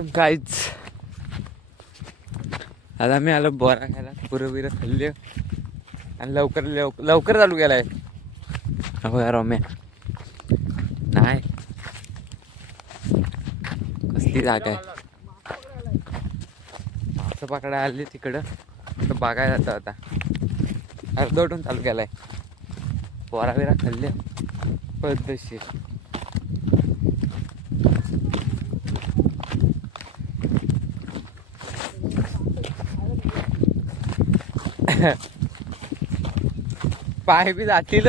काहीच आता मी आलो बोरा खायला. पुरं बिरं खाल्ले आणि लवकर लवकर चालू केलाय. हो यार रम्या नाही कसली जागा आहे. मासं पकडा आली तिकडं बघायला जातं आता. अर्धवटून चालू केलाय. बोरा बिरा खाल्ले पद्धतशीर. पाय बी जातील.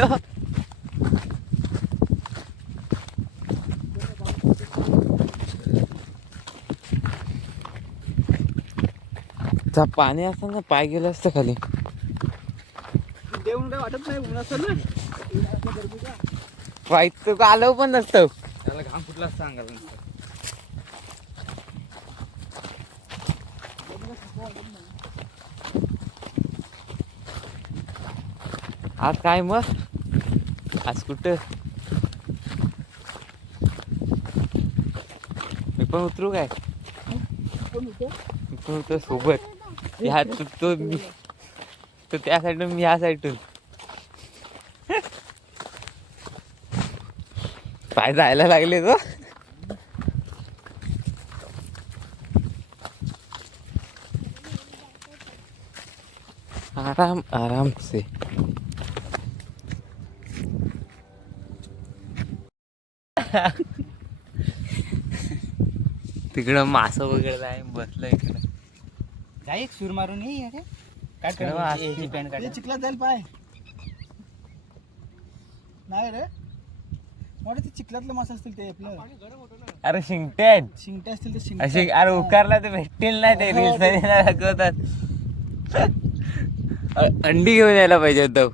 पाणी असं ना पाय गेलं असतं खाली. देऊन काय वाटत नाही ऊन असतं ना. वाईट आलं पण नसतं. त्याला घाम कुठला सांगायला नसतं. आज काय मग आज कुठं मी पण उतरू काय. मी पण उतर सोबत. ह्या तो मी तो त्या साईडून मी ह्या साईडून. पाय जायला लागले तो. आराम आराम से. तिकडं मासं वगैरे आहे बसलं इकडं. काय एक सूर मारून ये काय चिखलात जाईल पाय नाही रे. वाटत ते चिखलातलं मासे असतील ते आपलं. अरे शिंगटे आहेत. शिंगटे असतील ते असे अरे उकारला तर भेटतील नाही ते रील्स दाखवतात. अंडी घेऊन यायला पाहिजे होतं.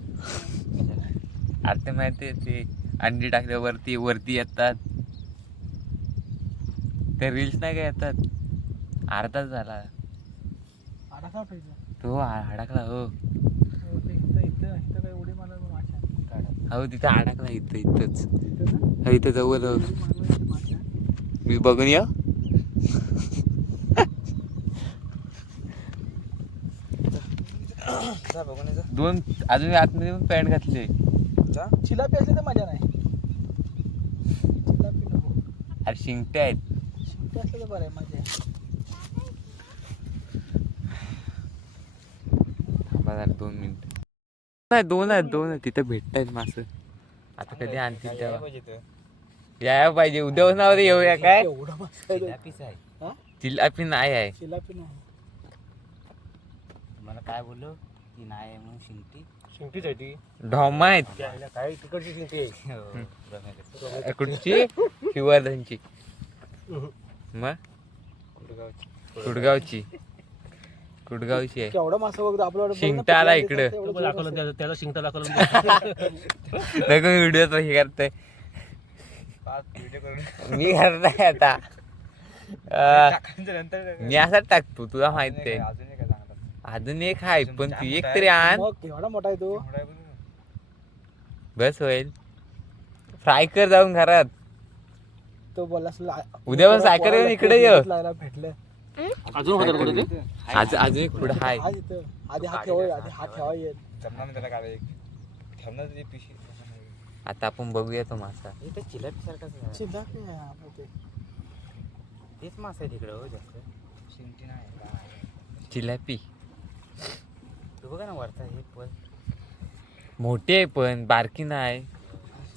अरे ते माहिती आहे ते अंडी टाकल्यावरती वरती येतात ते रील्स नाही का येतात. अर्धाच झाला तो अडकला. हो हो तिथं अडकला. इथंच इथं जवळ मी बघून या. दोन अजून आतमध्ये येऊन पॅन्ट घातली. चिलापी असली तर मजा नाही. चिलापी नको. अरे शिंगटे आहेत. शिंगटे असलं तर बरं आहे मजा. थांबा 2 मिनिट. नाही दोन आहेत तिथं भेटतायत मासं. आता कधी आणतील तेव्हा यायला पाहिजे. उद्या नाव येऊया काय. चिलापी नाही आहे. चिलापी नाही. मला काय बोललो की नाही आहे म्हणून. शिंगटीच आहे ती. ढोमा आहेत. काही तिकडची शिंगटी आहे. कुठची शिवर्धनची मग कुडगावची आहे. केवढा मासा बघतो आपल्याला. शिंगटा आला इकडं. दाखवलं त्याला शिंगटा दाखवलं. व्हिडिओ हे करतोय मी करताय आता. मी असाच टाकतो तुला माहित आहे. अजून एक आहे पण तू एक तरी आण. केवढा मोठा आहे तो. बस होईल. फ्राय कर जाऊन घरात. तो बोलला उद्या पण सायकल घेऊन इकडे ये. भेटलं अजून होतं कुठे ते. अजून एक पुढं आहे. आधी हा ठेवा येत. आता आपण बघूया तो मासा. इथे चिलापी सारखाच आहे. चिलापी आहे आपलं ते. तेच मासा आहे तिकडं हो जास्त. शिंगटी नाही. चिलापी तू बघा ना वरचा हे पण मोठी आहे पण बारकी नाही.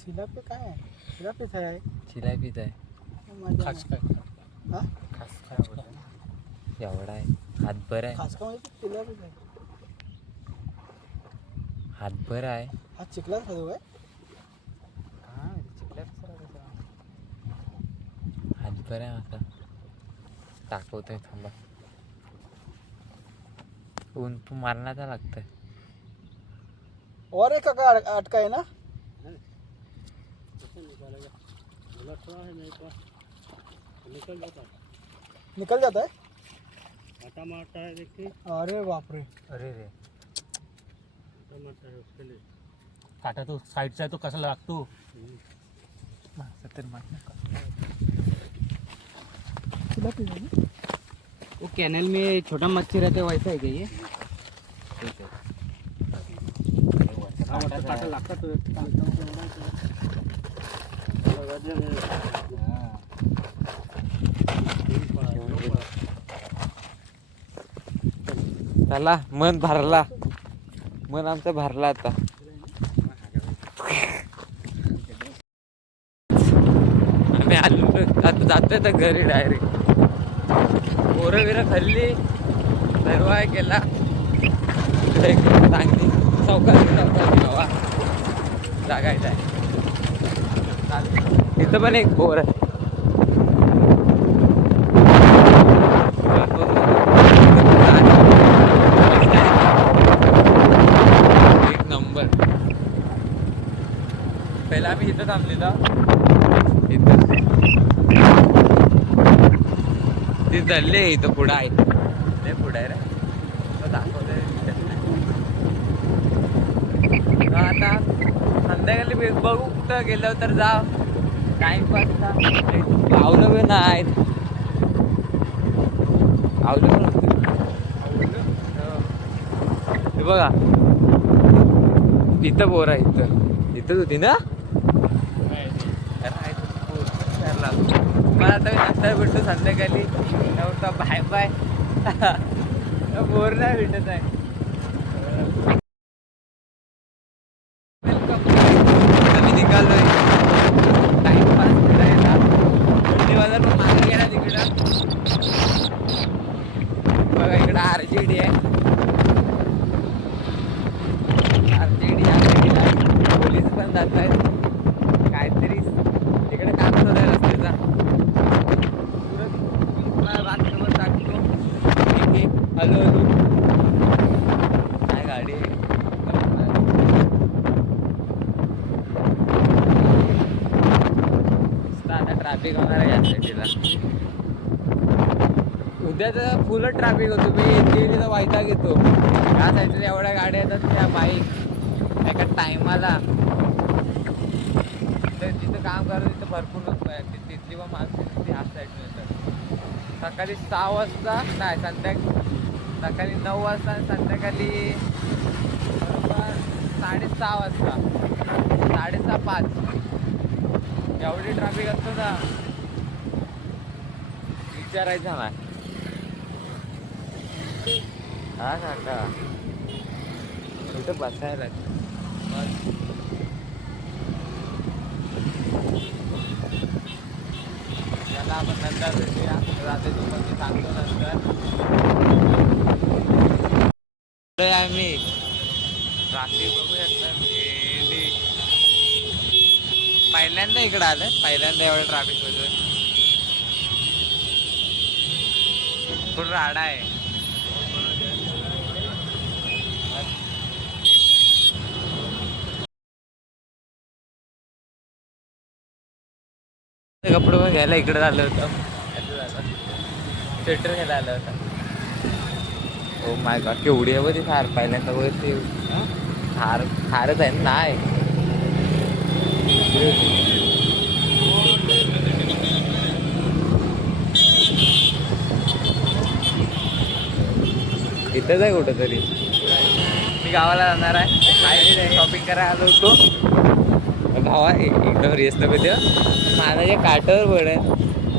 चिलापी काय आहे. चिलापीच आहे. चिलापीच आहे. खास काय हा खास काय बोलतो. एवढा आहे. हातभर आहे. खास का म्हणजे चिलापीच आहे. हातभर आहे. हा चिखलाच खातो काय. हां चिखलापी सारखा. हातभर आहे आता. दाखवतोय थांबा. ऊन तू मारण्याचा लागतंय. और एक का अटका है ना. निकल जाता है. मारता है देखिए. अरे बाप रे. अरे रे काटा तो साईडचा आहे तो कसा लागतो. मासा तर मार नका. वो कैनल में छोटा मच्छी रहता है वैसा है क्या ये? चला मन भरला, मन आमचं भरला आता. आम्ही आलो आता, जातोय तर घरी डायरेक्ट. पोरं बिरं खाल्ली, दरवाय केला, चांगली चौकात हवा जागायचं आहे. इथं पण एक बोर आहे. एक नंबर. पहिला आम्ही इथं थांबलेलो, इथं ती चालले. इथं पुढं आहे, ते पुढं आहे रे, दाखवलंय. आता संध्याकाळी बघू कुठं गेलो तर जा. टाइमपास आवलं बी नाही, आवलं हे बघा. इथं बोर आहे, इथंच होती ना. मला आता नंतर भेटतो संध्याकाळी. नव्हता बाय बाय. बोर नाही भेटत आहे. आम्ही निघालोय टाइमपास करायला. बाजार पण मागे गेला तिकडं. बघा इकडं RJD आहे. RJD पोलीस पण जात आहेत. काहीतरी तिकडे काम सुरू आहे रस्त्याचा. बाथरूमवर टाकतो. ठीक आहे, हॅलो काय गाडी आता ट्रॅफिक होणार आहे या साईडला. उद्या तर फुल ट्रॅफिक होतो. मी गेली तर वैताग येतो. या साईडला एवढ्या गाड्या येतात त्या बाईक एका टायमाला. तर जिथं काम करतो तिथं भरपूर लोक आहेत. तिथली व माणसं ती ह्या साईडला येतात. सकाळी 6 वाजता नाही, सकाळी 9 वाजता आणि संध्याकाळी 6:30 वाजता, 6:30-5 एवढी ट्रॅफिक असतो ना, विचारायचं ना. हा काका इथं बसायला त्याला आपण नंतर भेटूया. रात्री तुम्हाला सांगतो नंतर. आम्ही रात्री बघू शकता. पहिल्यांदा इकडं आलं, पहिल्यांदा एवढं ट्रॅफिक होतं. फुल राडा आहे. कपडे पण घ्यायला इकडे आलं होतं. स्वेटर घ्यायला आलं होतं. ओ माय गॉड, केवढी आहे ती थार. पहिल्यांदा वरती थारच आहे ना. नाही इथंच आहे कुठं तरी. मी गावाला जाणार आहे, शॉपिंग करायला आलो होतो. भावा एकदम रेस नको ते माझ्या काटावर पडेल.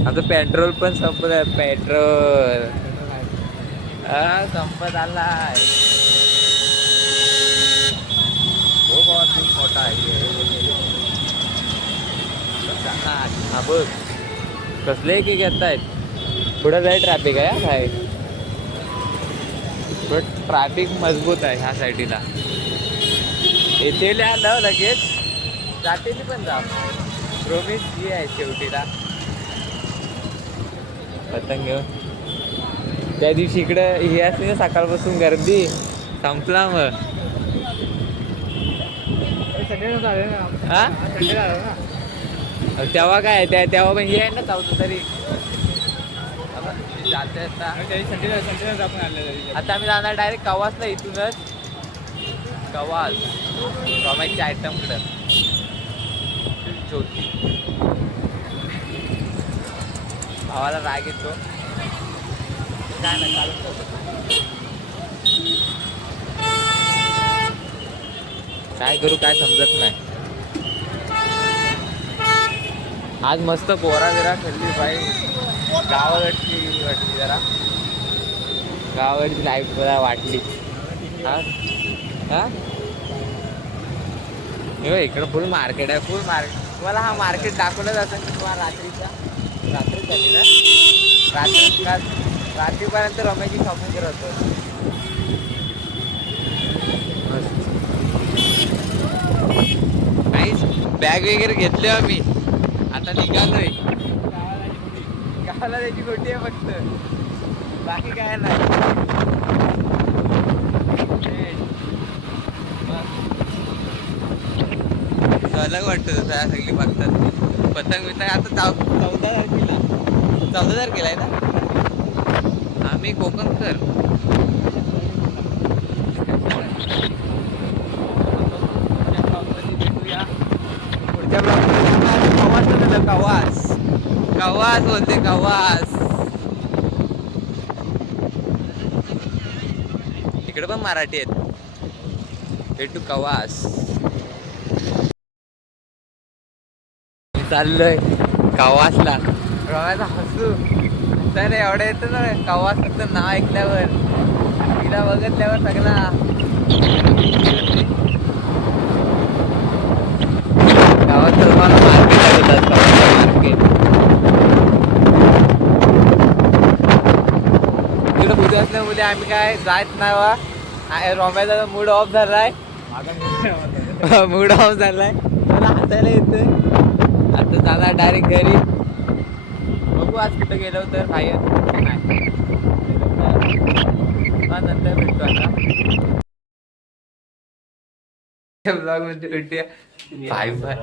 आता पेट्रोल पण संपत आहे. पेट्रोल संपत आलाय. हो बाबा खूप मोठा आहे. हा बघ कसले की घेत आहेत. पुढं जाय ट्रॅफिक आहे. काय पुढं ट्रॅफिक मजबूत आहे ह्या साईडला. येथे आलं लगेच जाते पण जा. प्रोमिस जी आहे शेवटीला पतंग घेऊन. त्या दिवशी इकडं हे असते ना सकाळपासून गर्दी. संपला मग. हा तेव्हा काय तेव्हा पण हे आहे ना चावतं तरी जाते. आता आम्ही जाणार डायरेक्ट कवासला. इथूनच कवास टॉमॅटोच्या आयटमकडं ज्योती. भावाला राग येतो. काय नाही चालून जातो. काय करू काय समजत नाही. आज मस्त पोरा बिरा खेळली बाई. गावाकडची वाटली जरा, गावाकडची लाईफ जरा वाटली. हा हा इकडं फुल मार्केट आहे, फुल मार्केट. तुम्हाला हा मार्केट दाखवलं जातं की तुम्हाला रात्रीचा रात्री झाली ना, रात्रीपर्यंत रम्याची शॉपिंग करत होतो. काहीच बॅग वगैरे घेतले आम्ही, आता निघालोय. गावाला त्याची गोटी आहे फक्त, बाकी काय नाही. अलग वाटतं तसं सगळी बघतात. पतंग बितंग आता 14 तारखेला आहे ना. आम्ही कोकणकर. पुढच्या ब्लॉगमध्ये कवास कवास बोलते कवास. इकडे पण मराठी आहेत. भेटू कवास. चाललोय कवासला. रव्याचा हसू तर एवढं येतं ना कवास, फक्त नाव ऐकल्यावर, तिला बघितल्यावर सगळा गावात तुम्हाला मार्केट मार्केट. इकडं उद्या असल्यामुळे आम्ही काय जायच नाही वा. रम्याचा मूड ऑफ झालाय, मूड ऑफ झालाय. मला हसायला येतोय. आता जाणार डायरेक्ट घरी. बघू आज कुठं गेलो तर बाहेर नाही. नंतर भेटतो आता ब्लॉग मध्ये भेटूया. Bye bye.